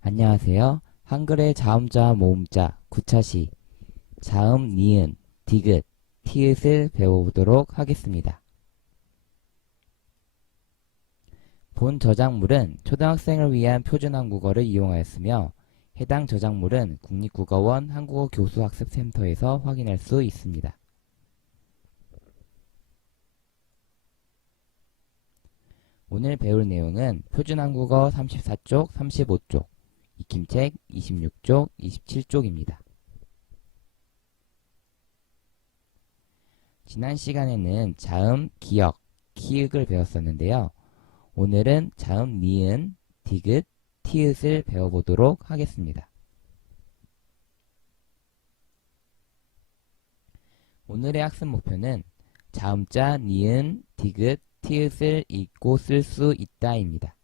안녕하세요. 한글의 자음자, 모음자, 구차시, 자음, 니은, 디귿, 티읕을 배워보도록 하겠습니다. 본 저작물은 초등학생을 위한 표준 한국어를 이용하였으며 해당 저작물은 국립국어원 한국어 교수학습센터에서 확인할 수 있습니다. 오늘 배울 내용은 표준 한국어 34쪽, 35쪽, 익힘책 26쪽, 27쪽입니다. 지난 시간에는 자음, 기역, 키읔을 배웠었는데요. 오늘은 자음, 니은, 디귿, 티읕을 배워보도록 하겠습니다. 오늘의 학습 목표는 자음자, 니은, 디귿, 티읕을 읽고 쓸 수 있다입니다.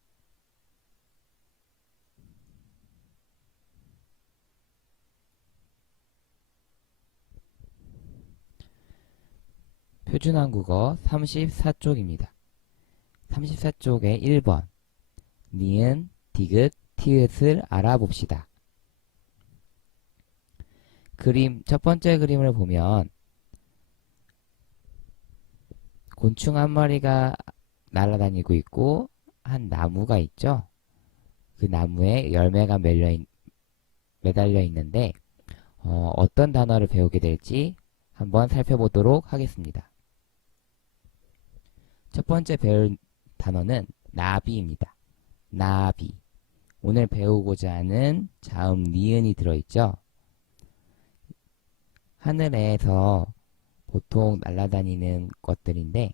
표준 한국어 34쪽입니다. 34쪽의 1번 니은, 디귿, 티읕을 알아봅시다. 그림, 첫 번째 그림을 보면 곤충 한 마리가 날아다니고 있고 한 나무가 있죠. 그 나무에 열매가 있, 매달려 있는데 어, 어떤 단어를 배우게 될지 한번 살펴보도록 하겠습니다. 첫 번째 배울 단어는 나비입니다. 나비. 오늘 배우고자 하는 자음 니은이 들어있죠. 하늘에서 보통 날아다니는 것들인데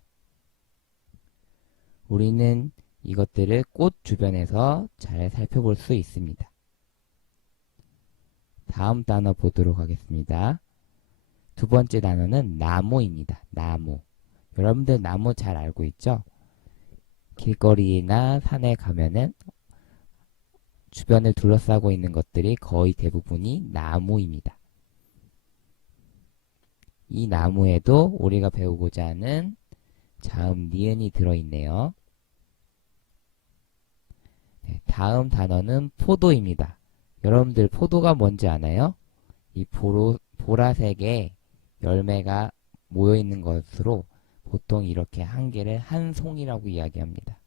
우리는 이것들을 꽃 주변에서 잘 살펴볼 수 있습니다. 다음 단어 보도록 하겠습니다. 두 번째 단어는 나무입니다. 나무. 여러분들 나무 잘 알고 있죠? 길거리나 산에 가면은 주변을 둘러싸고 있는 것들이 거의 대부분이 나무입니다. 이 나무에도 우리가 배우고자 하는 자음 니은이 들어있네요. 네, 다음 단어는 포도입니다. 여러분들 포도가 뭔지 아나요? 이 보로, 보라색의 열매가 모여있는 것으로 보통 이렇게 한 개를 한 송이라고 이야기합니다.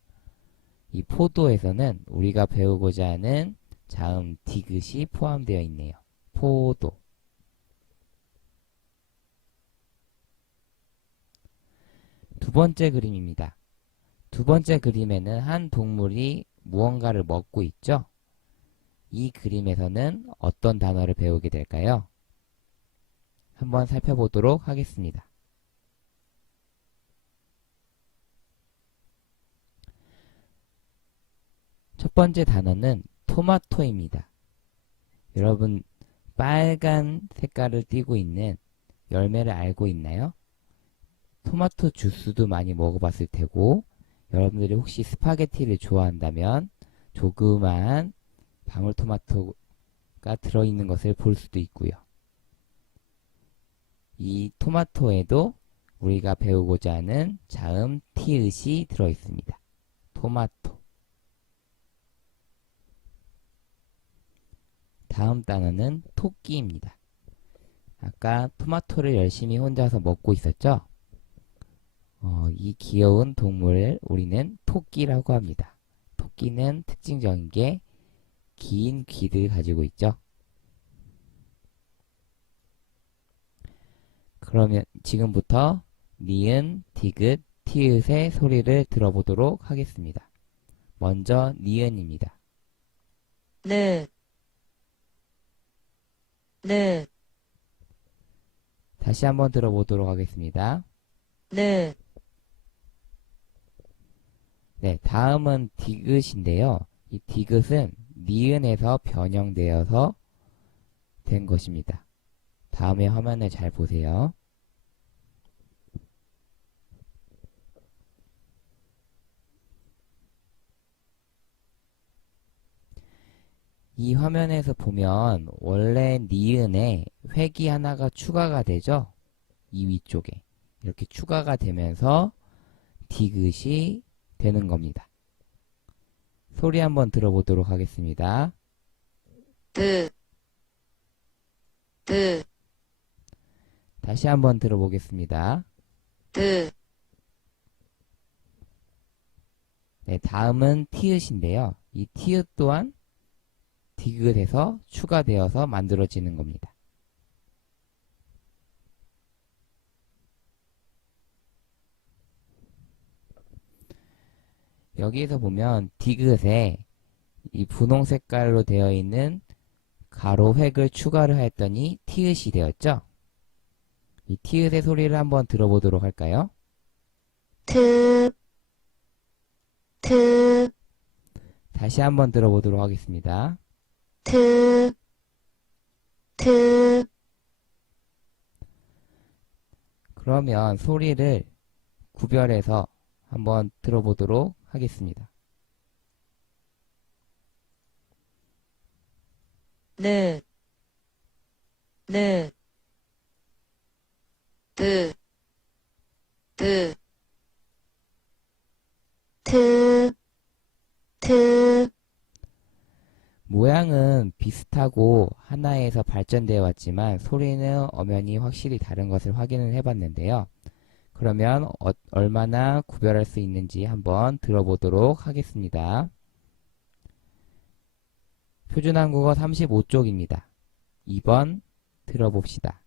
이 포도에서는 우리가 배우고자 하는 자음 디귿이 포함되어 있네요. 포도. 두 번째 그림입니다. 두 번째 그림에는 한 동물이 무언가를 먹고 있죠? 이 그림에서는 어떤 단어를 배우게 될까요? 한번 살펴보도록 하겠습니다. 첫 번째 단어는 토마토입니다. 여러분, 빨간 색깔을 띠고 있는 열매를 알고 있나요? 토마토 주스도 많이 먹어봤을 테고, 여러분들이 혹시 스파게티를 좋아한다면 조그만 방울토마토가 들어있는 것을 볼 수도 있고요. 이 토마토에도 우리가 배우고자 하는 자음 티읕이 들어있습니다. 토마토. 다음 단어는 토끼입니다. 아까 토마토를 열심히 혼자서 먹고 있었죠? 어, 이 귀여운 동물을 우리는 토끼라고 합니다. 토끼는 특징적인 게 긴 귀를 가지고 있죠. 그러면 지금부터 니은, 디귿, 티읕의 소리를 들어보도록 하겠습니다. 먼저 니은입니다. 느, 느, 다시 한번 들어보도록 하겠습니다. 느, 네, 다음은 디귿인데요. 이 디귿은 니은에서 변형되어서 된 것입니다. 다음에 화면을 잘 보세요. 이 화면에서 보면 원래 니은에 획이 하나가 추가가 되죠? 이 위쪽에. 이렇게 추가가 되면서 디귿이 되는 겁니다. 소리 한번 들어보도록 하겠습니다. 드, 드, 다시 한번 들어보겠습니다. 드, 네, 다음은 티읕인데요. 이 티읕 또한 디귿에서 추가되어서 만들어지는 겁니다. 여기에서 보면 디귿에 이 분홍 색깔로 되어 있는 가로 획을 추가를 하였더니 티읕이 되었죠? 이 티읕의 소리를 한번 들어보도록 할까요? 트, 트, 다시 한번 들어보도록 하겠습니다. 트, 트, 그러면 소리를 구별해서 한번 들어보도록 하겠습니다. 느, 느, 드, 드, 트, 트, 모양은 비슷하고 하나에서 발전되어 왔지만 소리는 엄연히 확실히 다른 것을 확인을 해봤는데요. 그러면 어- 얼마나 구별할 수 있는지 한번 들어보도록 하겠습니다. 표준한국어 35쪽입니다. 2번 들어봅시다.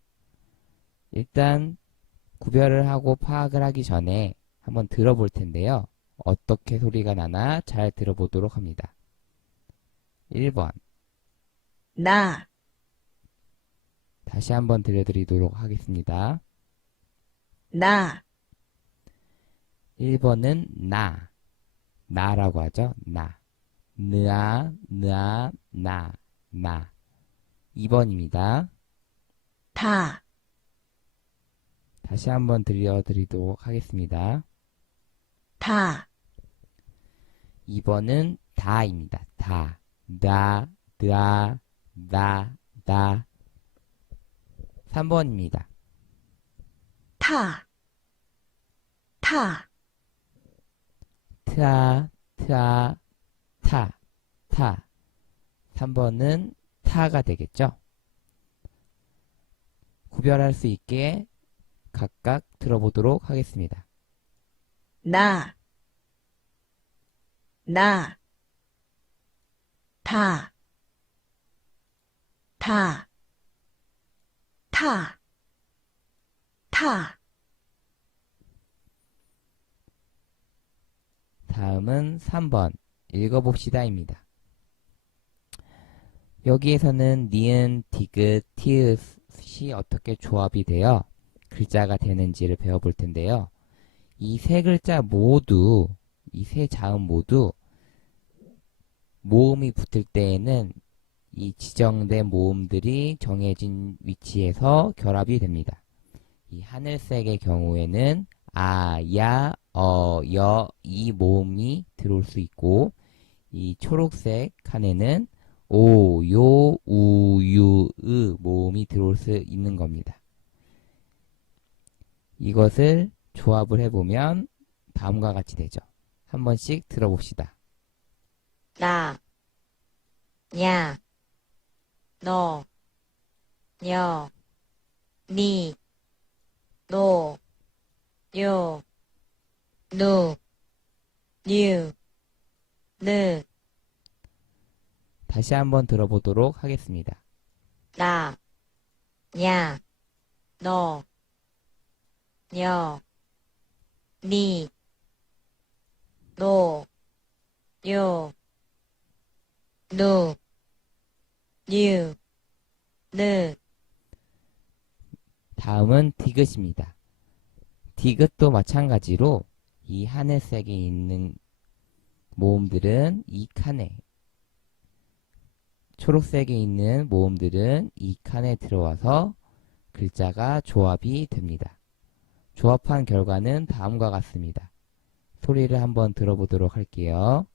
일단 구별을 하고 파악을 하기 전에 한번 들어볼 텐데요. 어떻게 소리가 나나 잘 들어보도록 합니다. 1번 나, 다시 한번 들려드리도록 하겠습니다. 나, 1번은 나, 나라고 하죠. 나, 느아, 느아, 나, 나. 2번입니다. 다, 다시 한번 들려드리도록 하겠습니다. 다, 2번은 다입니다. 다, 다, 다, 다, 다. 3번입니다. 타, 타, 트아, 트아, 타, 타. 3번은 타가 되겠죠? 구별할 수 있게 각각 들어보도록 하겠습니다. 나, 나, 타, 타, 타, 타, 다음은 3번. 읽어봅시다입니다. 여기에서는 니은, 디귿, 티읕이 어떻게 조합이 되어 글자가 되는지를 배워볼 텐데요. 이 세 글자 모두, 이 세 자음 모두 모음이 붙을 때에는 이 지정된 모음들이 정해진 위치에서 결합이 됩니다. 이 하늘색의 경우에는 아, 야, 어, 여, 이 모음이 들어올 수 있고, 이 초록색 칸에는 오, 요, 우, 유, 으 모음이 들어올 수 있는 겁니다. 이것을 조합을 해보면 다음과 같이 되죠. 한 번씩 들어봅시다. 나, 냐, 너, 여, 니, 노, 요, 누, 뉴, 느, 다시 한번 들어보도록 하겠습니다. 나, 냐, 너, 여, 니, 노, 요, 누, 뉴, 느, 다음은 디귿입니다. 디귿도 마찬가지로 이 하늘색에 있는 모음들은 이 칸에 초록색에 있는 모음들은 이 칸에 들어와서 글자가 조합이 됩니다. 조합한 결과는 다음과 같습니다. 소리를 한번 들어보도록 할게요.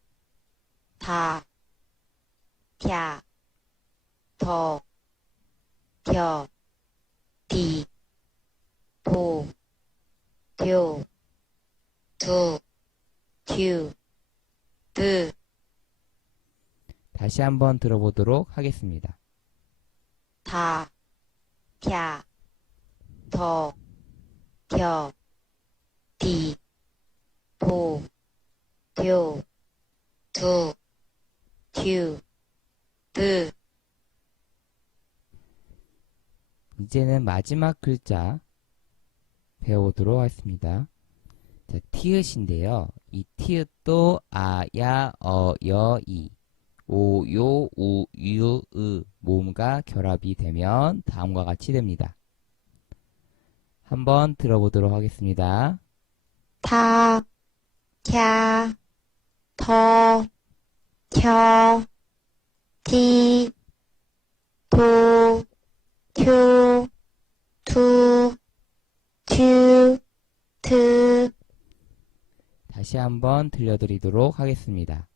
다, 펴, 더, 겨, 디, 도, 교, 두, 듀, 드, 다시 한번 들어보도록 하겠습니다. 다, 펴, 더, 겨, 디, 도, 듀, 두, 듀, 드, 이제는 마지막 글자 배워보도록 하겠습니다. 자, 티읕인데요. 이 티읕도 아, 야, 어, 여, 이, 오, 요, 우, 유, 으 모음과 결합이 되면 다음과 같이 됩니다. 한번 들어보도록 하겠습니다. 타, 캬, 더, 켜, 티, 도, 튜, 투, 튜, 트, 다시 한번 들려드리도록 하겠습니다.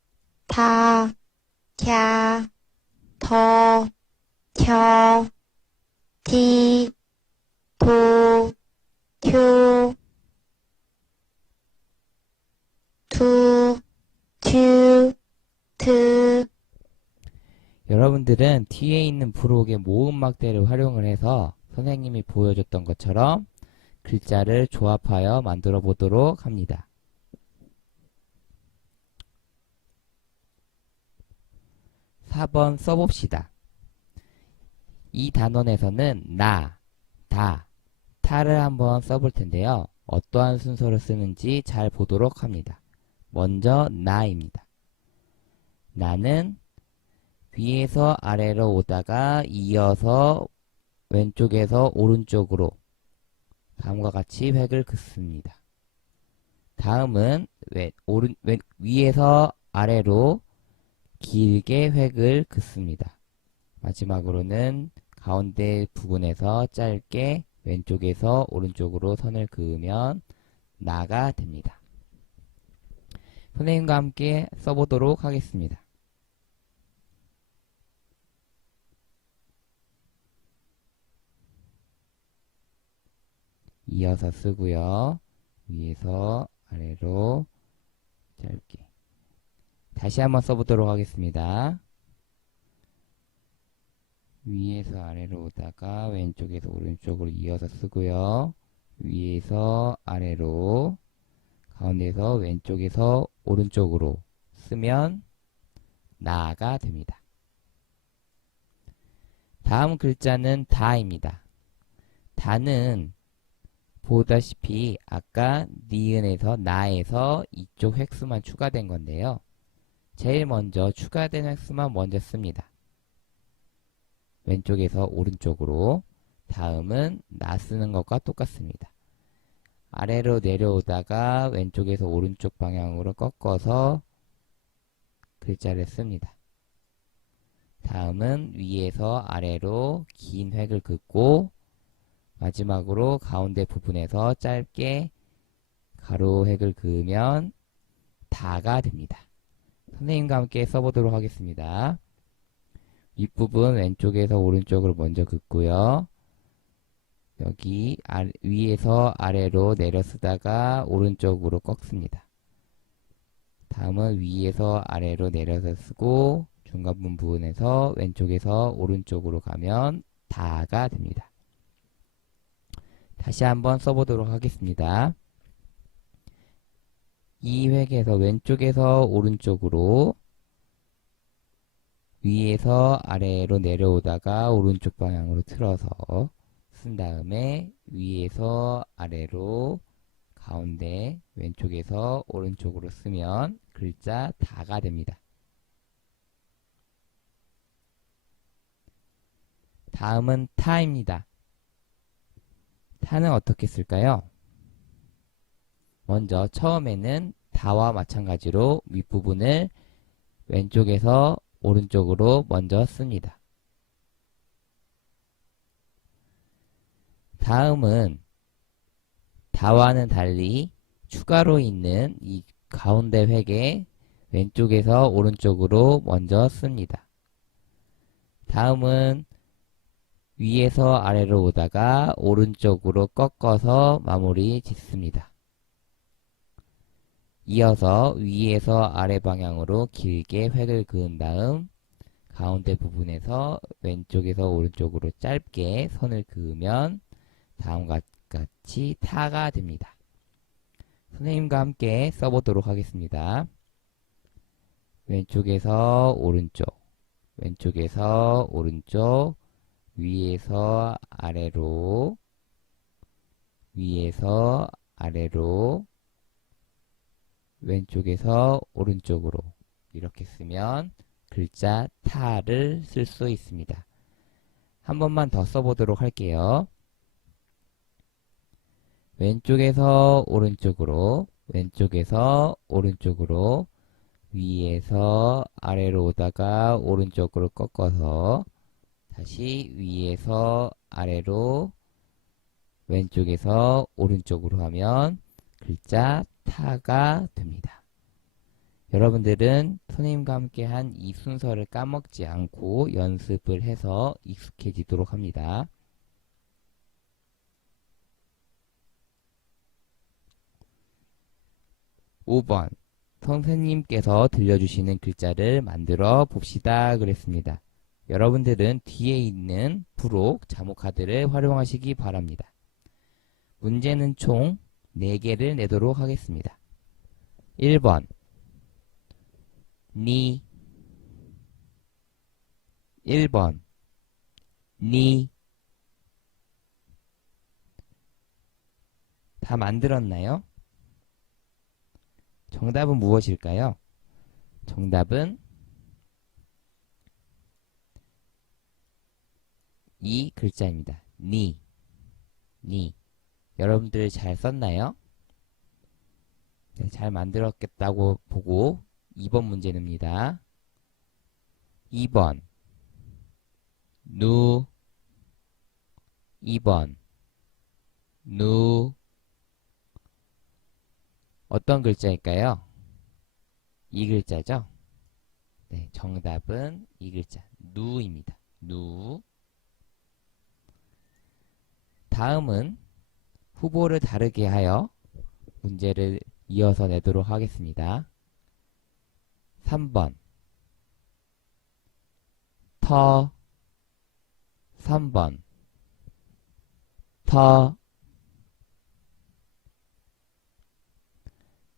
타, 캬, 더, 켜, 티, 도, 튜, 투, 튜, 트, 여러분들은 뒤에 있는 부록의 모음막대를 활용을 해서 선생님이 보여줬던 것처럼 글자를 조합하여 만들어 보도록 합니다. 사번 써봅시다. 이 단원에서는 나, 다, 타를 한번 써볼 텐데요. 어떠한 순서로 쓰는지 잘 보도록 합니다. 먼저 나입니다. 나는 위에서 아래로 오다가 이어서 왼쪽에서 오른쪽으로 다음과 같이 획을 긋습니다. 다음은 왼, 오른, 왼, 위에서 아래로 길게 획을 긋습니다. 마지막으로는 가운데 부분에서 짧게 왼쪽에서 오른쪽으로 선을 그으면 나가 됩니다. 선생님과 함께 써보도록 하겠습니다. 이어서 쓰고요. 위에서 아래로 짧게. 다시 한번 써보도록 하겠습니다. 위에서 아래로 오다가 왼쪽에서 오른쪽으로 이어서 쓰고요. 위에서 아래로 가운데에서 왼쪽에서 오른쪽으로 쓰면 나가 됩니다. 다음 글자는 다입니다. 다는 보다시피 아까 니은에서 나에서 이쪽 획수만 추가된 건데요. 제일 먼저 추가된 획수만 먼저 씁니다. 왼쪽에서 오른쪽으로 다음은 나 쓰는 것과 똑같습니다. 아래로 내려오다가 왼쪽에서 오른쪽 방향으로 꺾어서 글자를 씁니다. 다음은 위에서 아래로 긴 획을 긋고 마지막으로 가운데 부분에서 짧게 가로 획을 그으면 다가 됩니다. 선생님과 함께 써보도록 하겠습니다. 윗부분 왼쪽에서 오른쪽으로 먼저 긋고요. 여기 아, 위에서 아래로 내려 쓰다가 오른쪽으로 꺾습니다. 다음은 위에서 아래로 내려서 쓰고 중간 부분에서 왼쪽에서 오른쪽으로 가면 다가 됩니다. 다시 한번 써보도록 하겠습니다. 이 획에서 왼쪽에서 오른쪽으로 위에서 아래로 내려오다가 오른쪽 방향으로 틀어서 쓴 다음에 위에서 아래로 가운데 왼쪽에서 오른쪽으로 쓰면 글자 다가 됩니다. 다음은 타입니다. 타는 어떻게 쓸까요? 먼저 처음에는 다와 마찬가지로 윗부분을 왼쪽에서 오른쪽으로 먼저 씁니다. 다음은 다와는 달리 추가로 있는 이 가운데 획에 왼쪽에서 오른쪽으로 먼저 씁니다. 다음은 위에서 아래로 오다가 오른쪽으로 꺾어서 마무리 짓습니다. 이어서 위에서 아래 방향으로 길게 획을 그은 다음 가운데 부분에서 왼쪽에서 오른쪽으로 짧게 선을 그으면 다음과 같이 타가 됩니다. 선생님과 함께 써보도록 하겠습니다. 왼쪽에서 오른쪽, 왼쪽에서 오른쪽, 위에서 아래로, 위에서 아래로, 왼쪽에서 오른쪽으로 이렇게 쓰면 글자 타를 쓸 수 있습니다. 한 번만 더 써보도록 할게요. 왼쪽에서 오른쪽으로, 왼쪽에서 오른쪽으로, 위에서 아래로 오다가 오른쪽으로 꺾어서 다시 위에서 아래로 왼쪽에서 오른쪽으로 하면 글자 타가 됩니다. 여러분들은 선생님과 함께 한 이 순서를 까먹지 않고 연습을 해서 익숙해지도록 합니다. 오번 선생님께서 들려주시는 글자를 만들어 봅시다 그랬습니다. 여러분들은 뒤에 있는 부록 자모카드를 활용하시기 바랍니다. 문제는 총 4개를 내도록 하겠습니다. 1번 니 1번 니 다 만들었나요? 정답은 무엇일까요? 정답은 이 글자입니다. 니, 니. 여러분들 잘 썼나요? 네, 잘 만들었겠다고 보고 2번 문제 냅니다. 2번 누 2번 누 어떤 글자일까요? 이 글자죠? 네, 정답은 이 글자 누입니다. 누 다음은 후보를 다르게 하여 문제를 이어서 내도록 하겠습니다. 3번 터 3번 터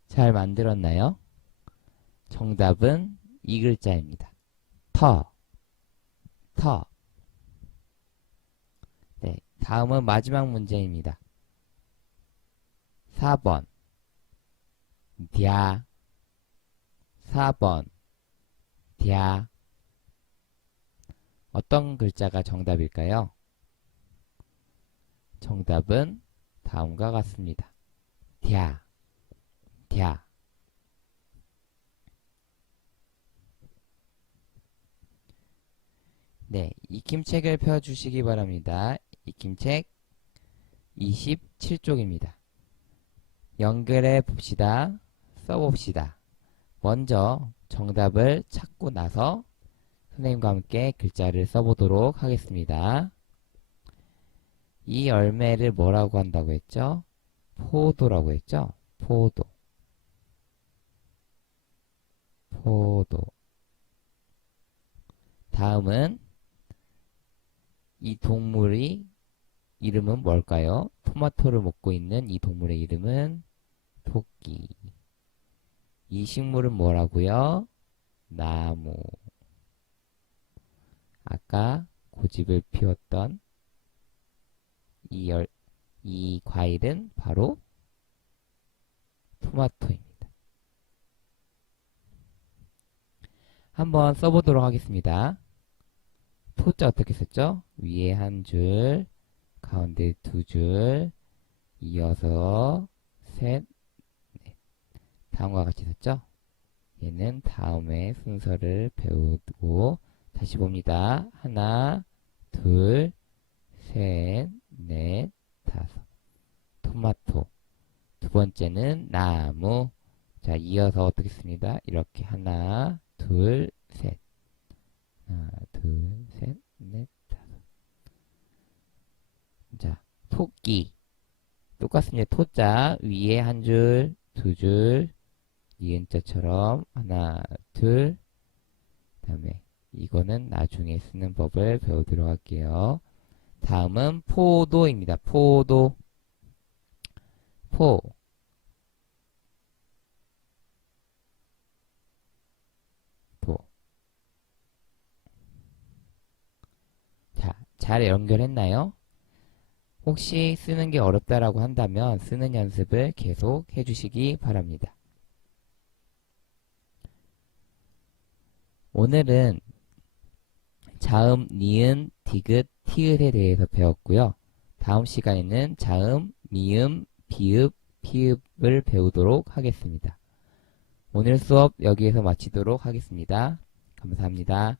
잘 만들었나요? 정답은 이 글자입니다. 터, 터. 다음은 마지막 문제입니다. 4번 디아 4번 디아 어떤 글자가 정답일까요? 정답은 다음과 같습니다. 디아 디아 네, 이 김책을 펴주시기 바랍니다. 익힘책 27쪽입니다. 연결해 봅시다. 써봅시다. 먼저 정답을 찾고 나서 선생님과 함께 글자를 써보도록 하겠습니다. 이 열매를 뭐라고 한다고 했죠? 포도라고 했죠? 포도. 포도. 다음은 이 동물이 이름은 뭘까요? 토마토를 먹고 있는 이 동물의 이름은 토끼. 이 식물은 뭐라고요? 나무. 아까 고집을 피웠던 이 열, 이 과일은 바로 토마토입니다. 한번 써보도록 하겠습니다. 토자 어떻게 썼죠? 위에 한 줄, 가운데 두 줄, 이어서 셋, 넷. 다음과 같이 썼죠? 얘는 다음에 순서를 배우고 다시 봅니다. 하나, 둘, 셋, 넷, 다섯. 토마토. 두 번째는 나무. 자, 이어서 어떻게 씁니다? 이렇게 하나, 둘, 셋. 하나, 둘, 셋, 넷. 자, 토끼. 똑같습니다. 토자 위에 한 줄, 두 줄, 니은자처럼 하나, 둘, 다음에 이거는 나중에 쓰는 법을 배우도록 할게요. 다음은 포도입니다. 포도. 포. 도. 자, 잘 연결했나요? 혹시 쓰는 게 어렵다라고 한다면 쓰는 연습을 계속 해주시기 바랍니다. 오늘은 자음, 니은, 디귿, 티읕에 대해서 배웠고요. 다음 시간에는 자음, 미음, 비읍, 피읍을 배우도록 하겠습니다. 오늘 수업 여기에서 마치도록 하겠습니다. 감사합니다.